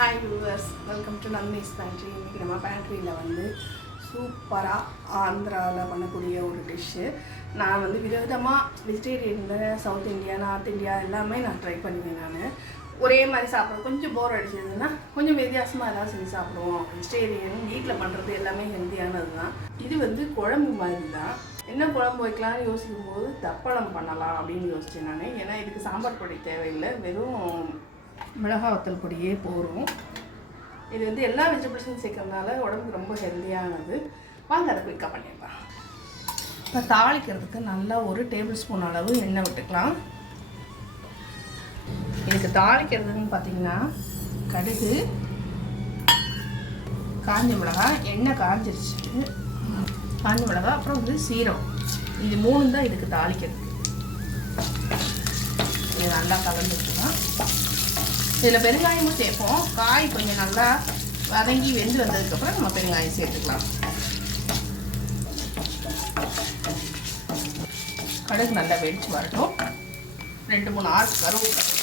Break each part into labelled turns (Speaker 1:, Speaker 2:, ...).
Speaker 1: Hi viewers welcome to Nandini's pantry இன்றைக்கி நம்ம பேண்ட்ரியில் வந்து சூப்பராக ஆந்திராவில் பண்ணக்கூடிய ஒரு டிஷ்ஷு நான் வந்து விதவிதமாக வெஜிடேரியனில் சவுத் இந்தியா நார்த் இந்தியா எல்லாமே நான் ட்ரை பண்ணுவேன் நான். ஒரே மாதிரி சாப்பிட்றேன் கொஞ்சம் போர் அடிச்சதுன்னா கொஞ்சம் வித்தியாசமாக எல்லாம் செஞ்சு சாப்பிடுவோம். வெஜிடேரியன் வீட்டில் பண்ணுறது எல்லாமே ஹெல்த்தியானது தான் இது வந்து குழம்பு மாதிரி தான் என்ன குழம்பு வைக்கலாம்னு யோசிக்கும் போது தப்பளம் பண்ணலாம் அப்படின்னு யோசிச்சேன் நான். ஏன்னா இதுக்கு சாம்பார் பொடி தேவையில்லை. வெறும் மிளகாய் வத்தல் பொடியே போகிறோம் இது வந்து எல்லா வெஜிடபிள்ஸும் சேர்க்கறதுனால உடம்புக்கு ரொம்ப ஹெல்த்தியானது வாங்க அதை குயிக்காக பண்ணிடலாம். இப்போ தாளிக்கிறதுக்கு நல்லா ஒரு டேபிள் ஸ்பூன் அளவு எண்ணெய் விட்டுக்கலாம். இதுக்கு தாளிக்கிறதுன்னு பார்த்தீங்கன்னா கடுகு காஞ்ச மிளகாய் எண்ணெய் காஞ்சிருச்சு. காஞ்ச மிளகாய் அப்புறம் வந்து சீரகம். இது மூணு தான் இதுக்கு தாளிக்கிறது இது நல்லா கலந்துக்கலாம். இதில் பெருங்காயமும் சேர்ப்போம். காய் கொஞ்சம் நல்லா வதங்கி வெந்து வந்ததுக்கப்புறம் நம்ம பெருங்காயம் சேர்த்துக்கலாம். கடுகு நல்லா வெடிச்சு வரட்டும். ரெண்டு மூணு ஆறு கருவேப்பிலை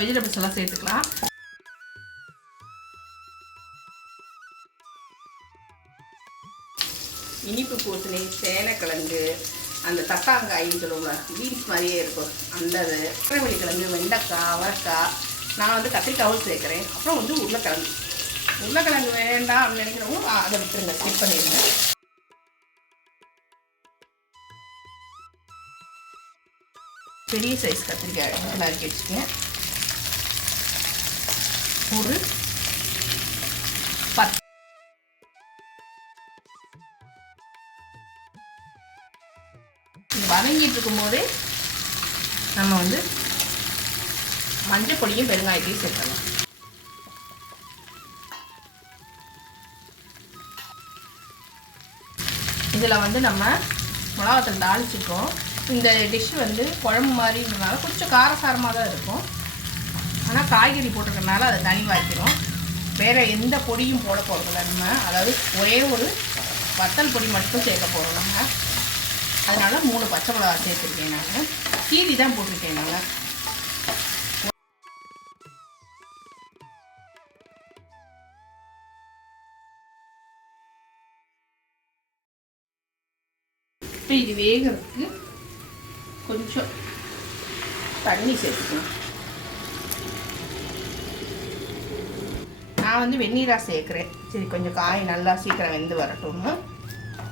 Speaker 1: வெஜிடபிள்ஸ் எல்லாம் சேர்த்துக்கலாம். இனிப்பு பூசணி சேனைக்கிழங்கு அந்த தக்காங்காயின்னு சொல்லுவோம்ல பீன்ஸ் மாதிரியே இருக்கும். அந்த இது. கிழங்கு வெண்டைக்காய் அவரைக்காய். நான் வந்து கத்திரிக்காவும் சேர்க்குறேன். அப்புறம் வந்து உருளைக்கிழங்கு. உருளைக்கிழங்கு வேண்டாம் அப்படின்னு நினைக்கிறவங்க அதை விட்டுருங்க. ஸ்கிப் பண்ணிடுங்க. பெரிய சைஸ் கத்திரிக்காய் நறுக்கி வச்சுக்கேன். ஒரு வதங்கிட்டு இருக்கும்போதே நம்ம வந்து மஞ்சள் பொடியும் பெருங்காயத்தையும் சேர்க்கலாம். இதில் வந்து நம்ம மிளகாத்தூள் தாளிச்சிருக்கோம். இந்த டிஷ் வந்து குழம்பு மாதிரின்றனால கொஞ்சம் காரசாரமாக தான் இருக்கும். ஆனால் காய்கறி போட்டிருக்கனால அது தனி வாய்க்கிறோம். வேறு எந்த பொடியும் போட போகிறதில்ல நம்ம. அதாவது ஒரே ஒரு வத்தல் பொடி மட்டும் சேர்க்க போகிறோம் நம்ம. அதனால் மூணு பச்சை மிளகா சேர்த்துருக்கேன் நான். கீரி தான் போட்டிருக்கேன் நான் இப்போ இது வேகிறதுக்கு கொஞ்சம் தண்ணி சேர்த்துக்கணும். நான் வந்து வெந்நீராக சேர்க்குறேன். சரி கொஞ்சம் காய் நல்லா சீக்கிரம் வெந்து வரட்டும்னு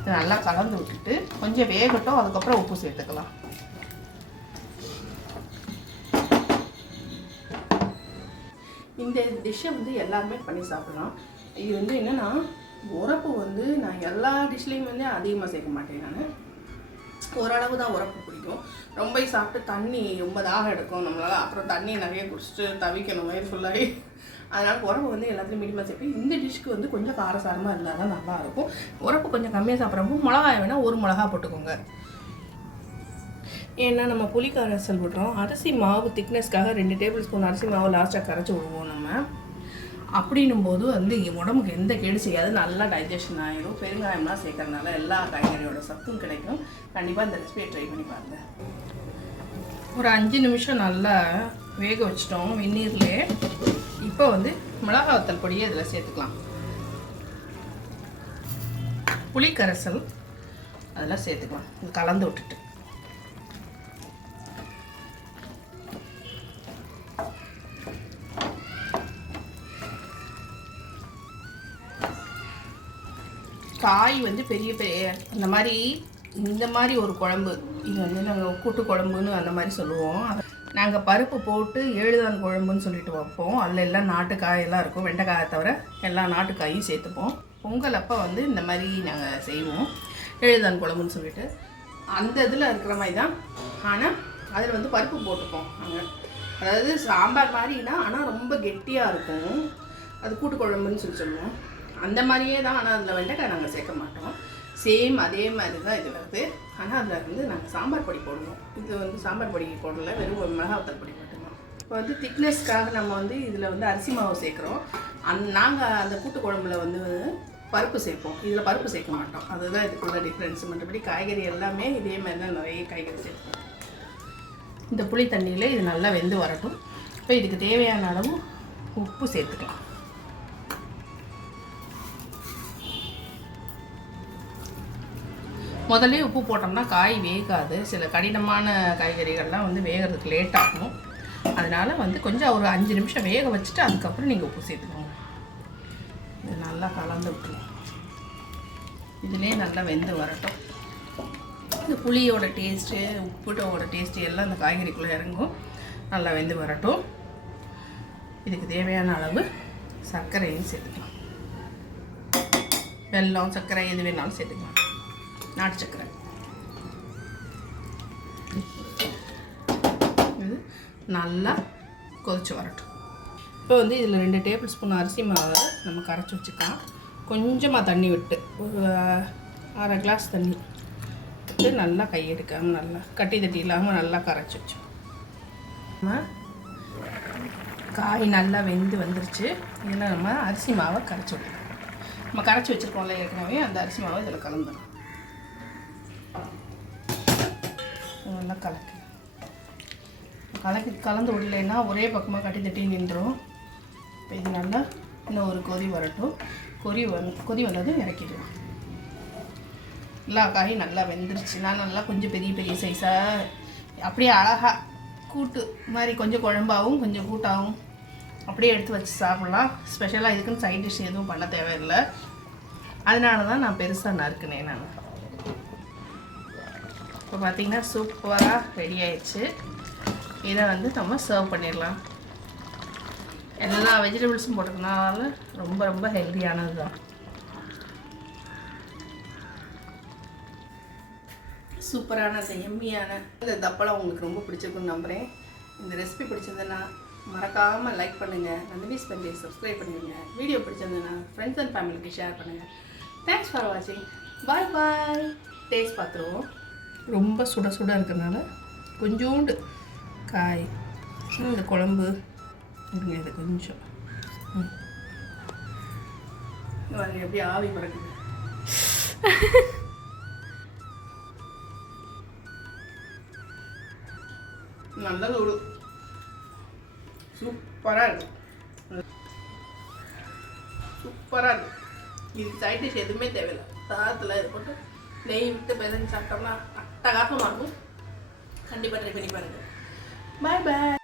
Speaker 1: நல்லா கலந்து விட்டுட்டு கொஞ்சம் வேகட்டும் அதுக்கப்புறம் உப்பு சேர்த்துக்கலாம். இந்த டிஷ்ஷை வந்து எல்லாருமே பண்ணி சாப்பிடலாம். இது வந்து என்னென்னா உரப்பு வந்து நான் எல்லா டிஷ்லேயும் வந்து அதிகமாக சேர்க்க மாட்டேன் நான். ஓரளவு தான் உரப்பு பிடிக்கும். ரொம்ப சாப்பிட்டு தண்ணி ரொம்ப தாகம் எடுக்கும். நம்மளால் அப்புறம் தண்ணி நிறைய குடிச்சிட்டு தவிக்கணும் வயிறு ஃபுல்லாகி அதனால் உரப்பு வந்து எல்லாத்துலையும் மீடியமாக சேர்ப்பேன். இந்த டிஷ்க்கு வந்து கொஞ்சம் காரசாரமாக இருந்தால் தான் நல்லாயிருக்கும் உரப்பு கொஞ்சம் கம்மியாக சாப்பிட்றப்போ மிளகாய் வேணால் ஒரு மிளகா போட்டுக்கோங்க. ஏன்னா நம்ம புளிக்காரசல் விடுறோம். அரிசி மாவு திக்னஸ்க்காக ரெண்டு டேபிள் ஸ்பூன் அரிசி மாவு லாஸ்ட்டாக கரைச்சி விடுவோம் நம்ம. அப்படின்னும் போது வந்து உடம்புக்கு எந்த கேடு செய்யாது. நல்லா டைஜஷன் ஆகிடும் பெருங்காயம்லாம் சேர்க்கறதுனால எல்லா காய்கறியோட சத்தும் கிடைக்கும். கண்டிப்பாக இந்த ரெசிபியை ட்ரை பண்ணி பாருங்க. ஒரு அஞ்சு நிமிஷம் நல்லா வேக வச்சிட்டோம் வெந்நீர்லேயே இப்போ வந்து மிளகா வத்தல் பொடியை இதில் சேர்த்துக்கலாம். புளிக்கரைசல் அதெல்லாம் சேர்த்துக்கலாம். கலந்து விட்டுட்டு. காய் வந்து பெரிய பெரிய அந்த மாதிரி இந்த மாதிரி ஒரு குழம்பு. இது வந்து நாங்கள் கூட்டு குழம்புன்னு அந்த மாதிரி சொல்லுவோம். நாங்கள் பருப்பு போட்டு ஏழுதான் குழம்புன்னு சொல்லிட்டு வைப்போம். அதில் எல்லாம் நாட்டுக்காயெல்லாம் இருக்கும். வெண்டைக்காயை தவிர எல்லா நாட்டுக்காயும் சேர்த்துப்போம். பொங்கல் அப்போ வந்து இந்த மாதிரி நாங்கள் செய்வோம். எழுதான் குழம்புன்னு சொல்லிட்டு. அந்த இதில் இருக்கிற மாதிரி தான். ஆனால் அதில் வந்து பருப்பு போட்டுப்போம் நாங்கள் அதாவது சாம்பார் மாதிரினா ஆனால் ரொம்ப கெட்டியாக இருக்கும். அது கூட்டு குழம்புன்னு சொல்லி சொல்லுவோம். அந்த மாதிரியே தான். ஆனால் அதில் வெண்டைக்காய் நாங்கள் சேர்க்க மாட்டோம். சேம் அதே மாதிரி தான் இது வருது. ஆனால் அதில் வந்து நாங்கள் சாம்பார் பொடி போடுவோம் இது வந்து சாம்பார் பொடி போடல. வெறும் மிளகாத்தல் பொடி மட்டும்தான். இப்போ வந்து திக்னஸ்க்காக நம்ம வந்து இதில் வந்து அரிசி மாவு சேர்க்குறோம். அந் நாங்கள் அந்த கூட்டு குழம்புல வந்து பருப்பு சேர்ப்போம். இதில் பருப்பு சேர்க்க மாட்டோம். அதுதான் இதுக்குள்ள டிஃப்ரென்ஸ் மற்றபடி காய்கறி எல்லாமே இதே மாதிரி தான் நிறைய காய்கறி சேர்ப்போம். இந்த புளி தண்ணியில் இது நல்லா வெந்து வரட்டும். இப்போ இதுக்கு தேவையான அளவு உப்பு சேர்த்துக்கலாம். முதல்ல உப்பு போட்டோம்னா காய் வேகாது. சில கடினமான காய்கறிகள்லாம் வந்து வேகிறதுக்கு லேட் ஆகும். அதனால் வந்து கொஞ்சம் ஒரு அஞ்சு நிமிஷம் வேக வச்சுட்டு அதுக்கப்புறம் நீங்கள் உப்பு சேர்த்துக்கோங்க. இது நல்லா கலந்து விட்டுருவோம் இதுலேயே நல்லா வெந்து வரட்டும். இந்த புளியோட டேஸ்ட்டு உப்புட்டோட டேஸ்ட்டு எல்லாம் இந்த காய்கறிக்குள்ளே இறங்கும். நல்லா வெந்து வரட்டும். இதுக்கு தேவையான அளவு சர்க்கரையும் சேர்த்துக்கலாம். வெல்லம் சர்க்கரை எது வேணாலும் சேர்த்துக்கலாம். நாட்டு சக்கரை இது நல்லா கொதிச்சு வரட்டும். இப்போ வந்து இதில் ரெண்டு டேபிள் ஸ்பூன் அரிசி மாவை நம்ம கரைச்சி வச்சுக்கலாம். கொஞ்சமாக தண்ணி விட்டு ஒரு அரை கிளாஸ் தண்ணி விட்டு நல்லா கையெடுக்காமல் நல்லா கட்டி தட்டி இல்லாமல் நல்லா கரைச்சி வச்சோம் நம்ம காய் நல்லா வெந்து வந்துருச்சு. இதில் நம்ம அரிசி மாவை கரைச்சி விடலாம் நம்ம கரைச்சி வச்சுருக்கோம்ல ஏற்கனவே அந்த அரிசி மாவை இதில் கலந்துடும் நல்லா கலக்கு. கலக்கி கலந்து விடலைன்னா ஒரே பக்கமாக கட்டி தட்டி நின்றுடும் இப்போ இது நல்லா இன்னும் ஒரு கொதி வரட்டும். கொதி வந் கொதி வந்ததும் இறக்கிடலாம். எல்லா காயும் நல்லா வெந்துருச்சு. நான் நல்லா கொஞ்சம் பெரிய பெரிய சைஸாக அப்படியே அழகாக கூட்டு மாதிரி கொஞ்சம் குழம்பாகவும் கொஞ்சம் கூட்டாகவும் அப்படியே எடுத்து வச்சு சாப்பிட்லாம். ஸ்பெஷலாக இதுக்குன்னு சைட் டிஷ் எதுவும் பண்ண தேவையில்லை. அதனால தான் நான் பெருசாக நறுக்குனேன் நான். இப்போ பார்த்தீங்கன்னா சூப்பராக ரெடி ஆயிடுச்சு. இதை வந்து நம்ம சர்வ் பண்ணிடலாம். எல்லா வெஜிடபிள்ஸும் போட்டுக்கனால ரொம்ப ரொம்ப ஹெல்த்தியானது தான். சூப்பரான எம்மியான இந்த தப்பெல்லாம் உங்களுக்கு ரொம்ப பிடிச்சிருக்குன்னு நம்புகிறேன் இந்த ரெசிபி பிடிச்சிருந்ததுன்னா மறக்காமல் லைக் பண்ணுங்கள் நந்தினிஸ் பண்ணி சப்ஸ்கிரைப் பண்ணிடுங்க வீடியோ பிடிச்சிருந்ததுன்னா ஃப்ரெண்ட்ஸ் அண்ட் ஃபேமிலிக்கு ஷேர் பண்ணுங்கள் தேங்க்ஸ் ஃபார் வாட்சிங் பாய் பாய் டேஸ்ட் பார்த்துருவோம். ரொம்ப சுட சுட இருக்கிறனால கொஞ்சோண்டு காய் இந்த குழம்பு இது கொஞ்சம். எப்படி ஆவி பறக்குது. நல்ல ஒரு சூப்பராக இருக்கும் சூப்பராக இருக்கும் இது சைட் டிஷ் எதுவுமே தேவையில்லை. சாதத்தில் இது போட்டு நெய் விட்டு பிசைஞ்சு சாப்பிட்டோம்னா அட்டகாசமாக இருக்கும் கண்டிப்பாக ட்ரை பண்ணி பாருங்கள் பாய் பாய்